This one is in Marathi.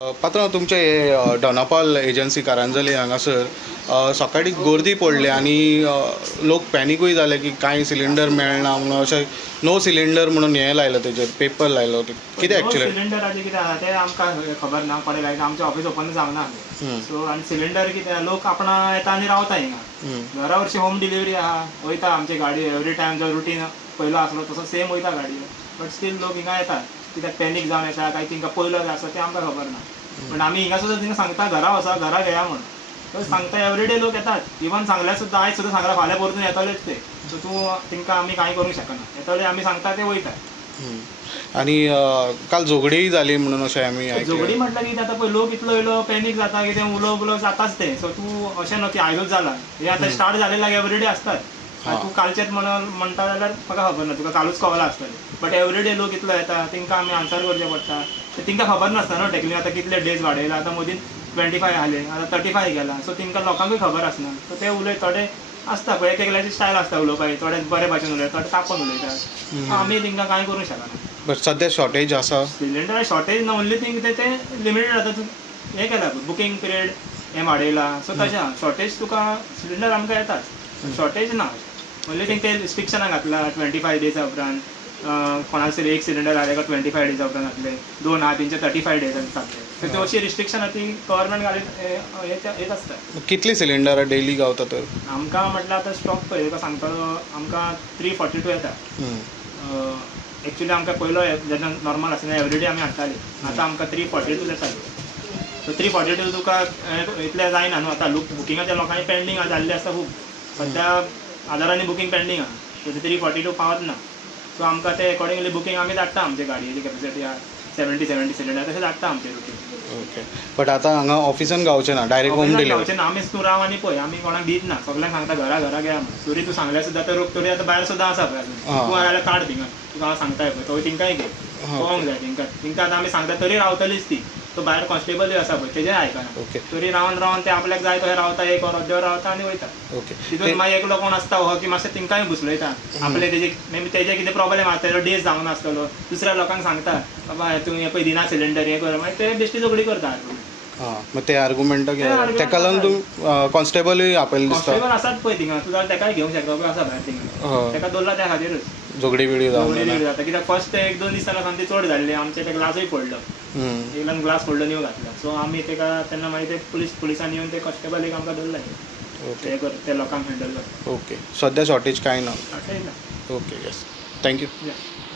पात्रांव तुमचे डॉनापाल एजन्सी कारंजली हांगासर सकाळी गर्दी पडली आणि लोक पॅनिकूय जाले की कांय सिलिंडर मेळना म्हणून अशें नो सिलिंडर म्हणून हें लायलो तेजेर पेपर लायलो कितें एक्चुअली सिलिंडराचें कितें आसा तें आमकां खबर ना कोणें लायता आमचें ऑफिस ओपन जावना सो आनी सिलिंडर कितें लोक आपणा येता आनी रावता हिंगा घरा वरची होम डिलिव्हरी आहा वयता आमची गाडी एवरी टायम जो रुटीन पयलो आसलो तसो सेम वयता गाडी बट स्टील लोक हिंगा येतात कित्याक पॅनीक जावन येता काय तांकां पयलो जाय आसा तें आमकां खबर ना पण आमी हिंगा सुद्दां तिंका सांगता घरा वचा घरा घेया म्हण तर सांगता एवरीडे लोक येतात इवन सांगल्यार सुद्दां आयज सुद्दां सांगल्यार फाल्यां परतून येतलेच ते सो तूं तांकां आमी कांय करूंक शकना येतले आमी सांगता ते वयता आनी काल झगडीय जाली म्हणून अशें आमी झगडी म्हटल्यार कितें आतां पळय लोक इतलो इलो पॅनीक जाता कितें उलोवप जाताच तें सो तूं अशें न्हू की आयजूच जाला हे आतां स्टार्ट जालें एवरीडे आसतात तूं कालचेच म्हणटा जाल्यार म्हाका खबर ना तुका कालूच कळला आसतलें बट एवरीडे लोक इतलो येता तांकां आमी आन्सर करचें पडटा तांकां खबर नासता न्हू टेक्निक आतां कितले डेज वाडयला आतां मदीं 25 आले आतां 35 गेला सो तांकां लोकांकूय खबर आसना सो ते उलयत थोडे आसता पळय एकल्याची स्टायल आसता उलोवपाची थोडे बरे भाशेन उलयता थोडे कापून उलयतात आमी तांकां कांय करूंक शकना बट सद्या शॉर्टेज आसा सिलिंडर शॉर्टेज ना ओन्ली थिंग ते लिमिटेड जाता हें केला बुकींग पिरियड हें वाडयला सो तशें शॉर्टेज तुका सिलिंडर आमकां येतात शॉर्टेज ना ओन्ली थिंग ते रिस्ट्रिक्शनाक घातला 25 डेजा उपरांत कोणासर एक सिलिंडर आले 25 डेजा उपरांत घातले 2 आहा तेंचे 35 डेज घातले सो त्यो अशी रिस्ट्रिक्शन आहा ती गव्हर्मेंट घालीत येत आसता कितली सिलिंडर डेली गावता तर आमकां म्हटल्यार आतां स्टॉक पळय तुका सांगतालो आमकां 342 येता एक्चुअली आमकां पयलो जेन्ना नॉर्मल आसना एवरीडे आमी हाडटाली आतां आमकां 342 येताली सो 342 तुका इतलें जायना न्हू आतां बुकिंगाच्या लोकांनी पेंडींग जाल्लें आसता खूब सद्या हजारांनी बुकींग पेंडींग आहा सो 342 पावत ना सो आमकां ते अकॉर्डिंगली बुकींग आमी धाडटा आमचे गाडयेची कॅपेसिटी आहा 70 सिलिंडर तशें धाडटा आमचे रुटीन ओके बट आतां हांगा ऑफिसान गावचें ना डायरेक्ट होम डिलिव्हरी गावचें ना आमीच तूं राव आनी पळय आमी कोणाक दीत ना सगळ्यांक सांगता घरा घ्या तरी तूं सांगल्यार सुद्दां तर तरी आतां भायर सुद्दां आसा पळय तूं जाल्यार काड थिंगा तुका हांव सांगताय पळय तो तिंकाय घे पळोवंक जाय तिंकां आतां आमी सांगता तरी रावतलीच ती तो भायर कॉन्स्टेबलूय आसा पळय तेजें आयकना ओके तरी रावन ते आपल्याक जाय तशें रावता एक अर्द वर रावता आनी वयता ओके तितून मागीर एकलो कोण आसता हो की मातशें तिंकाय घुसलयता आपले तेजे कितें प्रॉब्लेम आसा तेजो डेज जावना आसतलो दुसऱ्या लोकांक सांगता बाबा तूं हें पळय दिना सिलिंडर हें कर मागीर ते बेश्टी झगडी करता हां मग ते आर्गुमेंट तेका लागून तूं कॉन्स्टेबलूय आपयलें दिसता कॉन्स्टेबल आसात पळय थिंगा तूं जाल्यार तेकाय घेवंक शकता पळय आसा भायर थिंगा तेका दवरला त्या खातीरूच झगडी बिडी जावन जाता कित्याक फर्स्ट ते 1-2 दीस जाल्यार सामकी चड जाल्ली आमचे ते ग्लासूय फोडलो एकल्यान ग्लास फोडलो न्यू घातला सो आमी तेका तेन्ना मागीर ते पुलिसान येवन ते कॉन्स्टेबल एक आमकां दवरला ते लोकांक हँडल करता ओके सद्या शॉर्टेज कांय ना ना ओके येस थँक्यू